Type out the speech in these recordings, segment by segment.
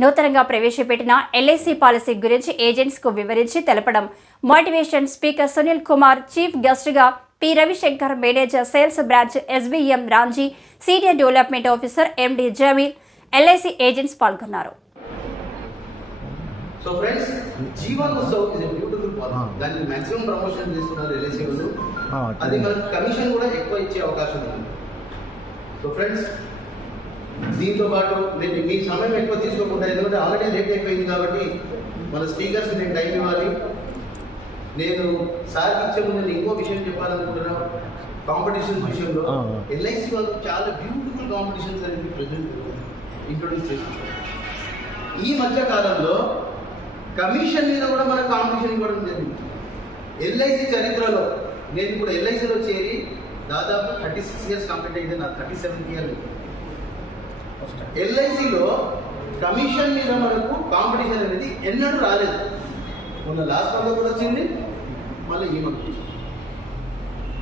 నూతనంగా ప్రవేశపెట్టిన LIC policy గురించి ఏజెంట్స్ కు వివరించి తెలపడం. Motivation speaker Sunil Kumar, chief guest గా P Ravishankar, manager sales branch SBM Ramji, senior development officer MD Jameel, LIC agents పాల్గొన్నారు. So friends, Jeevan Utsav is a beautiful policy. దానికి మాక్సిమం ప్రమోషన్ చేస్తున్నారు ఎల్ఐసి వాళ్ళు. అది మనకు కమిషన్ కూడా ఎక్కువ ఇచ్చే అవకాశం ఉంది. సో ఫ్రెండ్స్, దీంతో పాటు నేను మీ సమయం ఎక్కువ తీసుకోకుండా, ఎందుకంటే ఆల్రెడీ లేట్ అయిపోయింది కాబట్టి మన స్పీకర్స్ నేను టైం ఇవ్వాలి. నేను సార్కి ఇచ్చే ముందు నేను ఇంకో విషయం చెప్పాలనుకుంటున్నాను. కాంపిటీషన్స్ విషయంలో ఎల్ఐసి వాళ్ళు చాలా బ్యూటిఫుల్ కాంపిటీషన్స్ అనేది ప్రజెంట్ ఇంట్రొడ్యూస్ చేస్తున్నారు. ఈ మధ్య కాలంలో కమిషన్ మీద కూడా మన కాంపిటీషన్ ఇవ్వడం జరిగింది. ఎల్ఐసి చరిత్రలో నేను ఇప్పుడు ఎల్ఐసిలో చేరి దాదాపు 36 years కంప్లీట్ అయింది. నాకు 37th year. ఎల్ఐసిలో కమిషన్ మీద మనకు కాంపిటీషన్ అనేది ఎన్నడూ రాలేదు. మొన్న లాస్ట్ మంత్ కూడా వచ్చింది, మళ్ళీ ఈ మంత్.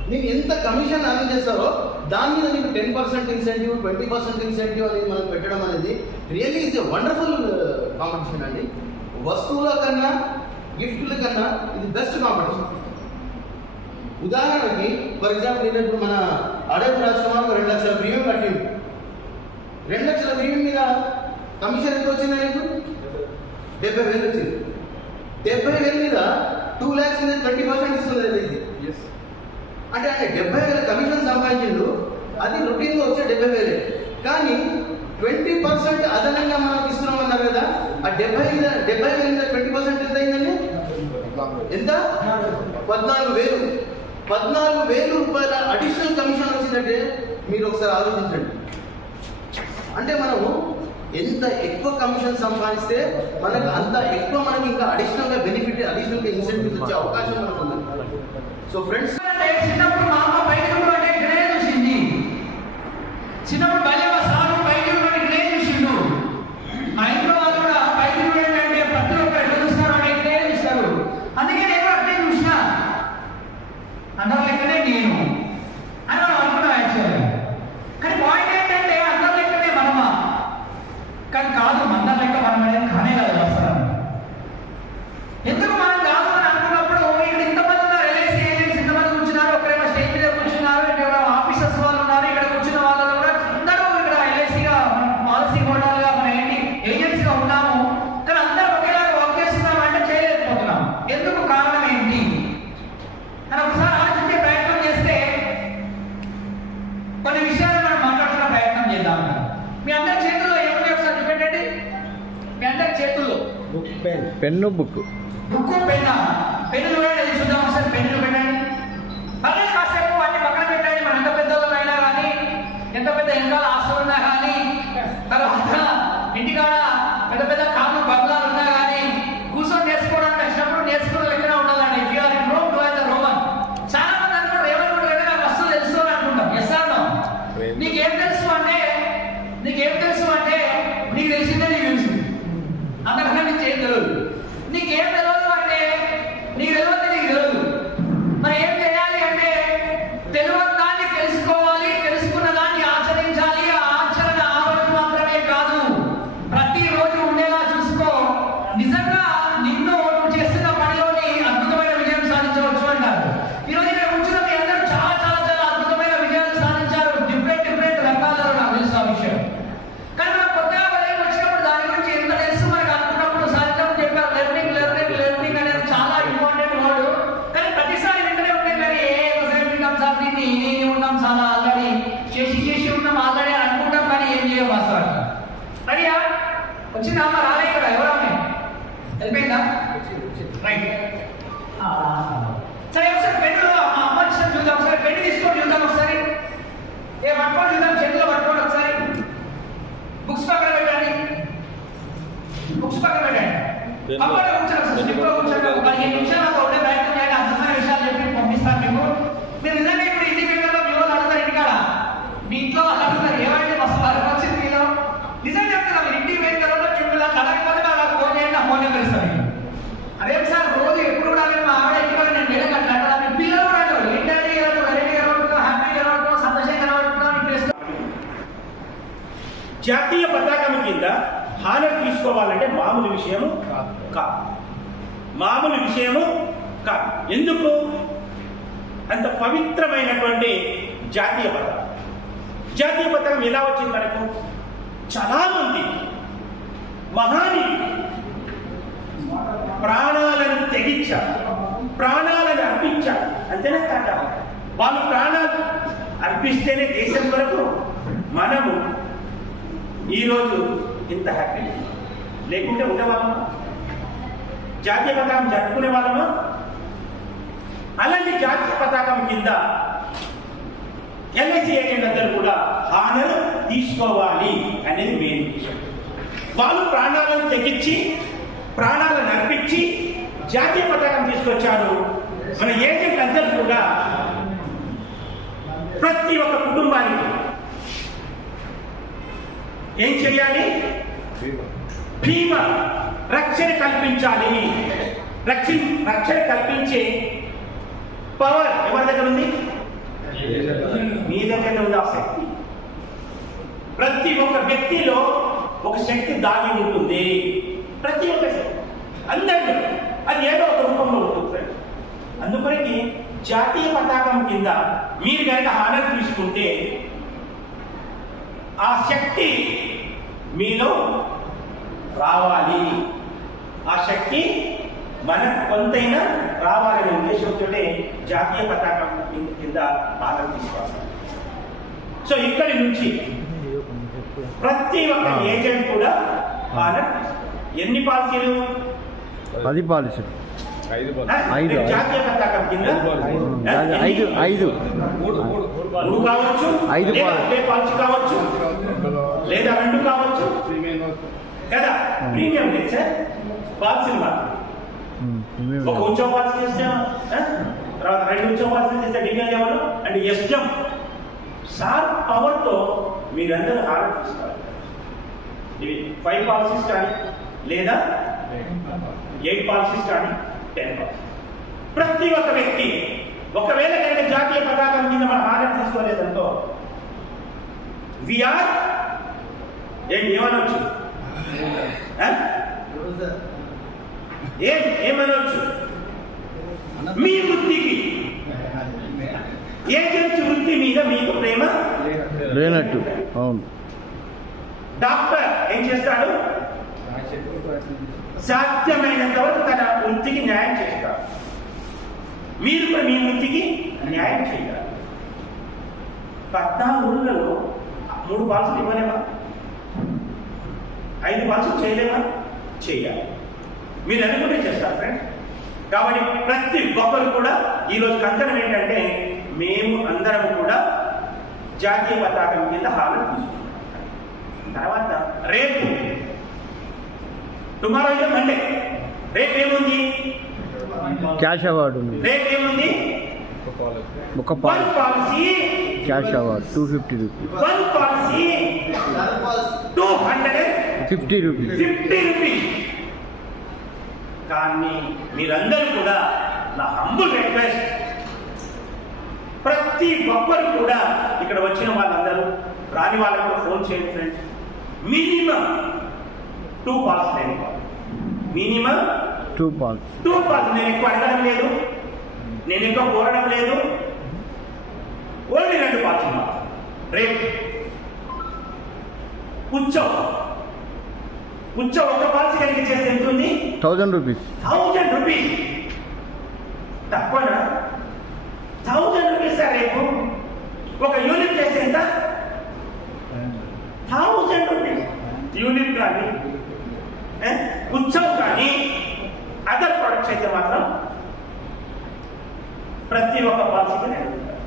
మీకు ఎంత కమిషన్ అర్న్ చేస్తారో దాని మీద మీకు 10% ఇన్సెంటివ్, 20% ఇన్సెంటివ్ అనేది మనం పెట్టడం అనేది really is a wonderful competition అండి. వస్తువుల కన్నా గిఫ్ట్ల కన్నా ఇది బెస్ట్ కాంపిటీషన్. ఉదాహరణకి ఫర్ ఎగ్జాంపుల్, నేను ఇప్పుడు మన అడవి రాష్ట్రంలో 2 లక్షల ప్రీమియం కట్టింది. 2 లక్షల ప్రీమియం మీద కమిషన్ ఎంత వచ్చింది? మీకు 70,000 వచ్చింది. 70,000 మీద 2 lakhs మీద 20% ఇస్తుంది ఇది. అంటే 70,000 కమిషన్ సంపాదించిండు. అది రొటీన్గా వచ్చే 70,000. కానీ 20% అదనంగా మనం ఇస్తున్నామన్నారు కదా. ఆ 70,000 మీద 20% ఎంత అయిందండి? ఎంత? 14,000 రూపాయల అడిషనల్ కమిషన్ వచ్చిందంటే మీరు ఒకసారి ఆలోచించండి. అంటే మనము ఎంత ఎక్కువ కమిషన్ సంపాదిస్తే మనకు అంత ఎక్కువ మనకి ఇంకా అడిషనల్గా బెనిఫిట్, అడిషనల్గా ఇన్సెంటివ్స్ వచ్చే అవకాశం మనకు ఉంది. సో ఫ్రెండ్స్, చిన్నప్పుడు మా అమ్మ బయట అంటే ఇక్కడే చూసింది. చిన్నప్పుడు బయట సారు బయట ఇక్కడే చూసిండు. మా ఇంట్లో వాళ్ళు కూడా బయట అంటే ప్రతి ఒక్కరు ఎట్లా చూస్తారు అంటే ఇక్కడే చూస్తారు. అందుకే నేను అట్లే చూసిన అందరి లెక్కనే నేను అని మనం అనుకున్నాం యాక్చువల్లీ. కానీ పాయింట్ ఏంటంటే అందరి లెక్కనే మనమా? కానీ కాదు, అందరి లెక్క మనం అనేది కానే కాదు అసలు. ఎందుకు మనం కాదు అని అనుకున్నప్పుడు ఇక్కడ ఇంతమంది ఉన్నారు, ఎల్ఐసి ఏజెంట్స్ ఇంతమంది కూర్చున్నారు. ఒకరేమో స్టేజ్ మీద కూర్చున్నారు, ఇక్కడ ఆఫీసర్స్ వాళ్ళు ఉన్నారు. ఇక్కడ కూర్చున్న వాళ్ళలో కూడా అందరూ ఇక్కడ ఎల్ఐసిగా పాలసీ హోల్డర్గా మన ఏజెంట్స్గా ఉన్నాము. కానీ అందరూ ఒకేలాగా వర్క్ చేస్తున్నాం అంటే చేయలేకపోతున్నాం. ఎందుకు? కారణం ఏంటి అని ఒకసారి ఆలోచించే ప్రయత్నం చేస్తే కొన్ని విషయాలు మనం మాట్లాడుకున్న ప్రయత్నం చేద్దాం. మీ అందరి చేతుల్లో ఏముంది ఒకసారి చూపెట్టండి. మీ అందరి చేతుల్లో పెన్ను, బుక్ పెన్నా. పెన్ను చూడండి, అది చూద్దాం ఒకసారి. పెన్ను చూపెట్టండి. మళ్ళీ కాసేపు అన్ని పక్కన పెట్టండి. మనం ఎంత పెద్దోళ్ళమైనా కానీ, ఎంత పెద్ద వెనకాల ఆస్తులు ఉన్నా కానీ, తర్వాత ఇంటికాడ పెద్ద పెద్ద కార్లు బంగ్లాలు ఉన్నా కానీ, కూర్చొని నేర్చుకోవడానికి వచ్చినప్పుడు నేర్చుకున్న లెక్కన ఉండాలండి. If you are in Rome, do as the Roman. చాలా మంది అనుకుంటారు ఏమనుకుంటారు అంటే నాకు వస్తువు తెలుసు అని అనుకుంటాం. Yes or no? నీకేం తెలుసు అంటే నీకు తెలిసిందే నీకు తెలుసు. అంతకన్నా నీకు ఏం తెలియదు. నీకేం తెలియదు అంటే నీకు తెలియదు. మరి ఏం చేయాలి అంటే తెలియని దాన్ని తెలుసుకోవాలి, తెలుసుకున్న దాన్ని ఆచరించాలి. ఆ ఆచరణ ఆ రోజు మాత్రమే కాదు, ప్రతిరోజు ఉండేలా చూసుకో. నిజంగా నిన్ను నువ్వు చేస్తున్న పనిలోని అద్భుతమైన విజయం సాధించవచ్చు అంటారు. ఈరోజు ఇక్కడ కూర్చున్న మీ అందరూ చాలా చాలా చాలా అద్భుతమైన విజయాలు సాధించారు. డిఫరెంట్ రంగాలలో నాకు తెలుసు ఆ విషయం. కానీ మనం కొత్తగా వచ్చినప్పుడు దాని గురించి ఎంత తెలుసు మనకు అనుకున్నప్పుడు సాధించడం చెప్పారు. లెర్నింగ్ అనేది చాలా ఇంపార్టెంట్ వర్డ్. కానీ ప్రతిసారి వెంటనే ఉంటే కానీ ఉన్నాం చాలా ఆల్రెడీ చేసి ఉన్నాం ఆల్రెడీ అని అనుకుంటాం, కానీ ఏం చేయం వాస్తవానికి. రెడీయా? వచ్చిందా అమ్మ? రాలే ఇక్కడ ఎవరమ్మే? వెళ్ళిపోయిందా? రైట్. సరే, ఒకసారి పెన్నులో అమ్మ చూద్దాం. ఒకసారి పెన్ను తీసుకొని చూద్దాం. ఒకసారి పట్టుకోండి చూద్దాం. చేతిలో పట్టుకోండి ఒకసారి. బుక్స్ పక్కన పెట్టండి. అప్పుడు కూర్చోండి. ఇప్పుడు కూర్చోండి. 15 నిమిషాలు నాకు ఉండే ప్రయత్నం చేయండి. అర్థమైన విషయాలు చెప్పి పంపిస్తాను మీకు. మీరు నిజంగా ఇప్పుడు ఇండికేటర్లో మీ వాళ్ళు అడుగుతారు ఇంటికాడ, మీ ఇంట్లో వాళ్ళు అడుగుతారు ఏమంటే మస్తు వరకు వచ్చింది మీలో. నిజం చెప్తున్నా, మీరు ఇంటికి పోయిన తర్వాత మిమ్మల్ని అడగకపోతే నాకు ఫోన్ చేయండి, నా ఫోన్ నెంబర్ ఇస్తాను. అదేం సార్ రోజు ఎప్పుడు కూడా మా ఆవిడ ఇంటికి నేను నెలకు అట్లా అంటారా? మీ పిల్లలు కూడా అంటారు ఏంటంటే వెరైటీగా కనబడుతున్నావు, హ్యాపీగా కనబడుతున్నావు, సంతోషంగా కనబడుతున్నావు. జాతీయ పతాకం కింద హానర్ తీసుకోవాలంటే మామూలు విషయము కాదు. మామూలు విషయము కాదు. ఎందుకు? అంత పవిత్రమైనటువంటి జాతీయ పతాకం. జాతీయ పతాకం ఎలా వచ్చింది మనకు? చాలా మంది మహానీయులు ప్రాణాలను తెగించారు, ప్రాణాలను అర్పించారు. అంతేనా కాక వాళ్ళు ప్రాణాలు అర్పిస్తేనే దేశం వరకు మనము ఈరోజు ఇంత హ్యాపీ. లేకుంటే ఉండేవాళ్ళమా? జాతీయ పతాకం జరుపుకునే వాళ్ళమా? అలాంటి జాతీయ పతాకం కింద ఎల్ఐసి ఏజెంట్ అందరూ కూడా హానర్ తీసుకోవాలి అనేది మెయిన్ విషయం. వాళ్ళు ప్రాణాలను తెగించి ప్రాణాలను అర్పించి జాతీయ పతాకం తీసుకొచ్చారు. మన ఏజెంట్ అందరూ కూడా ప్రతి ఒక్క కుటుంబానికి ఏం చేయాలి? భీమా రక్షణ కల్పించాలి. రక్షణ కల్పించే పవర్ ఎవరి దగ్గర ఉంది? మీ దగ్గర ఉంది ఆ శక్తి. ప్రతి ఒక్క వ్యక్తిలో ఒక శక్తి దాగి ఉంటుంది. ప్రతి ఒక్క శక్తి అందరిలో అది ఏదో ఒక రూపంలో ఉంటుంది. అందుకని జాతీయ పతాకం కింద మీరు కనుక హానర్ తీసుకుంటే ఆ శక్తి మీలో రావాలి. ఆ శక్తి మనకు కొంతైనా రావాలనే ఉద్దేశంతో జాతీయ పతాకం కింద హానర్ తీసుకోవాలి. సో ఇక్కడి నుంచి ప్రతి ఒక్క ఏజెంట్ కూడా హానర్ తీసుకోవాలి. ఎన్ని పాలసీలు? 10 పాలసీలు. 5 జాతీయ పతాకం కింద 5 3 కావచ్చు, 5 పాలసీ కావచ్చు, లేదా 2 కావచ్చు కదా. ప్రీమియం లేదు సార్, పాలసీలు మాత్రం. ఒక ఉద్యోగ పాలసీ చేస్తాం, తర్వాత 2 ఉద్యోగ పాలసీలు చేస్తే డివిజన్ లెవెల్ అంటే ఎస్ఎం సార్ పవర్తో మీరందరూ హానర్ తీసుకోవాలి. ఇవి 5 పాలసీస్ కానీ లేదా 8 పాలసీస్ కానీ 10 పాలసీస్. ప్రతి ఒక్క వ్యక్తి ఒకవేళ కనుక జాతీయ పతాకం కింద మనం హానర్ తీసుకోలేదంతో విఆర్ ఏమనొచ్చు? ఏమనొచ్చు? మీ వృత్తికి ఏజెంట్స్ వృత్తి మీద మీకు ప్రేమ లేనట్టు. అవును. డాక్టర్ ఏం చేస్తాడు? సాధ్యమైనంత వరకు తన వృత్తికి న్యాయం చేస్తారు. మీరు కూడా మీ వృత్తికి న్యాయం చేయాలి. 14 ఊళ్ళలో 3 పాలసీలు ఇవ్వలేమా? 5 పాలసీలు చేయలేమా? చేయాలి. మీరు అనుకుంటే చేస్తారు ఫ్రెండ్స్. కాబట్టి ప్రతి ఒక్కరు కూడా ఈరోజు కంకణం ఏంటంటే మేము అందరం కూడా జాతీయ పతాకం కింద హానర్ తీసుకుంటాం. తర్వాత రేపు టుమారో ఇస్ మండే. రేపు ఏముంది? క్యాష్ అవార్డు ఉంది. రేపు ఏముంది? ఒక policy cash award 250 rupees. 1 policy 250 rupees. కానీ మీరందరూ కూడా నా హంబుల్ రిక్వెస్ట్, ప్రతి ఒక్కరు కూడా ఇక్కడ వచ్చిన వాళ్ళందరూ రాని వాళ్ళకు కూడా ఫోన్ చేయండి friends. Minimum 2 policy. Minimum 2 policy. 2 policy. నేను ఎక్కువ అడగడం లేదు, నేను ఎక్కువ కోరడం లేదు. ఓన్లీ 2 పాలసీ మాత్రం. రేపు ఉత్సవం ఒక పాలసీ కనుక చేస్తే ఎంత ఉంది? 1000 రూపీస్. 1000 రూపీస్. తక్కువనా? 1000 రూపీస్ సార్. రేపు ఒక యూనిట్ చేస్తే ఎంత? 1000 రూపీస్. యూనిట్ కానీ ఉత్సవం కానీ అదర్ ప్రొడక్ట్స్ అయితే మాత్రం ప్రతి ఒక్క పాలసీకి